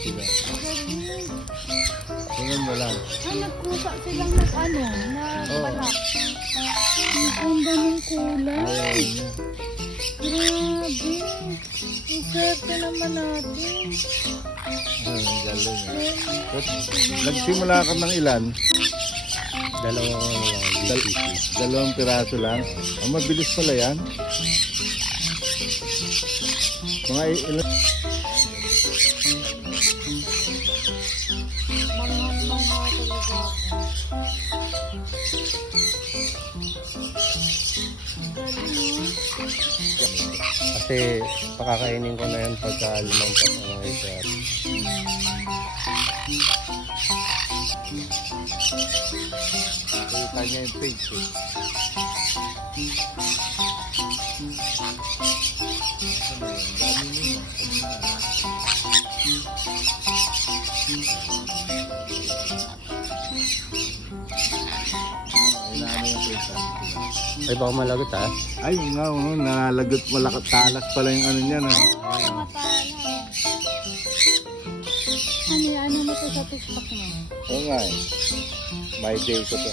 sila. Galing. Tingnan mo lang. Ay, nagkusa silang nagbalak. Ang ganda ng kulay. Ayaw niya. Grabe. Ang swerte naman natin. Ang galing. Nagsimula ka ng ilan? Dalawang piraso lang. Ang mabilis pala yan. Mga ilan? Manghang-mangha talaga ako. Galing, Kasi pakakainin ko na yan pagka 5 taon na ito. Kita niya yung page eh. Ano yun? Dami niyo. Kailangan yung page. Ay baka malagot ha. Ay, nga, nalagot malakat talas pala yung ano niya. No? Ay, mga pala. Ano yan? Ano mo to sa tiktok mo? Oo nga eh. My day ko to.